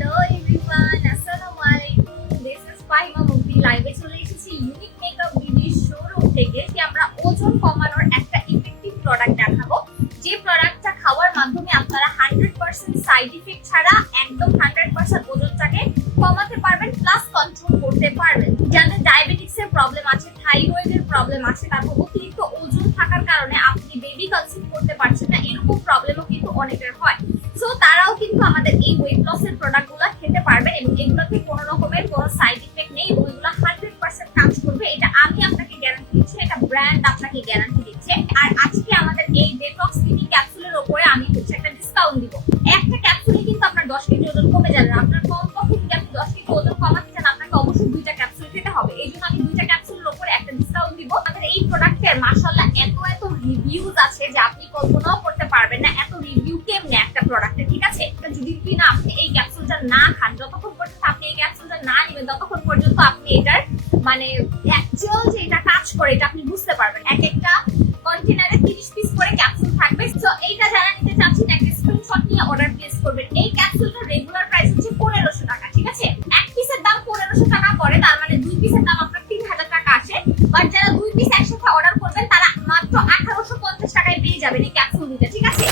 Hello everyone আসসালামু আলাইকুম this is Fahima movie লাইভে চলে এসেছি ইউনিক মেকআপ বিউটি শোরুম থেকে, যে আমরা ওজন কমানোর একটা ইফেক্টিভ প্রোডাক্ট দেখাবো। যে প্রোডাক্টটা খাওয়ার মাধ্যমে আপনারা হান্ড্রেড পার্সেন্ট সাইড ইফেক্ট ছাড়া একদম হান্ড্রেড পার্সেন্ট ওজনটাকে কমাতে পারবেন প্লাস কন্ট্রোল করতে পারবেন। যাদের এর প্রবলেম আছে থাইরয়েড এর প্রবলেম আছে তারপর অতিরিক্ত ওজন থাকার কারণে আপনি বেবি কনসিভ করতে পারছেন না, এরকম প্রবলেমও কিন্তু অনেকের হয়। সো তারাও কিন্তু আমাদের লসের প্রোডাক্টগুলো খেতে পারবেন এবং এগুলোতে কোনো রকমের কোনো সাইড ইফেক্ট নেই এবং এগুলো হান্ড্রেড পার্সেন্ট কাজ করবে। এটা আমি আপনাকে গ্যারান্টি দিচ্ছি, এটা ব্র্যান্ড আপনাকে গ্যারান্টি দিচ্ছে। আর আজকে আমাদের এই ডেটক্স সিটি ক্যাপসুলের উপরে আমি হচ্ছে একটা ডিসকাউন্ট দিব। একটা ক্যাপসুলে কিন্তু আপনার দশ কেজি ওজন কমে যাবে আপনার কম পক্ষে যদি আপনি দশ কেজি ওজন কমাতে চান, আপনাকে অবশ্যই দুইটা ক্যাপসুল খেতে হবে। এই জন্য আমি দুইটা ক্যাপসুলের উপরে একটা ডিসকাউন্ট দিব। আমাদের এই প্রোডাক্টের মাসাল্লাহ এত এত রিভিউজ আছে যে আপনি কল্পনাও করতে পারবেন না এত রিভিউ কেমনে একটা প্রোডাক্টের ঠিক আছে এটা যদি কিনা আপনি এই ক্যাপসুলটা না খান, যতক্ষণ পর্যন্ত আপনি এই ক্যাপসুলটা না নেবেন, ততক্ষণ পর্যন্ত আপনি এটার মানে অ্যাকচুয়াল যে এটা কাজ করে, এটা আপনি বুঝতে পারবেন। এক একটা কন্টেনারে 30 পিস করে ক্যাপসুল থাকবে। সো এইটা যারা নিতে চাচ্ছেন, একটা স্ক্রিনশট নিয়ে অর্ডার প্লেস করবেন। এই ক্যাপসুলটার রেগুলার প্রাইস হচ্ছে 1500 টাকা, ঠিক আছে? এক পিসের দাম 1500 টাকা পড়ে, তার মানে দুই পিসের দাম আপনার 3000 টাকা আসে। বাট যারা দুই পিস একসাথে অর্ডার করবেন, তারা মাত্র 1850 টাকায় পেয়ে যাবেন এই ক্যাপসুল দুটো ঠিক আছে?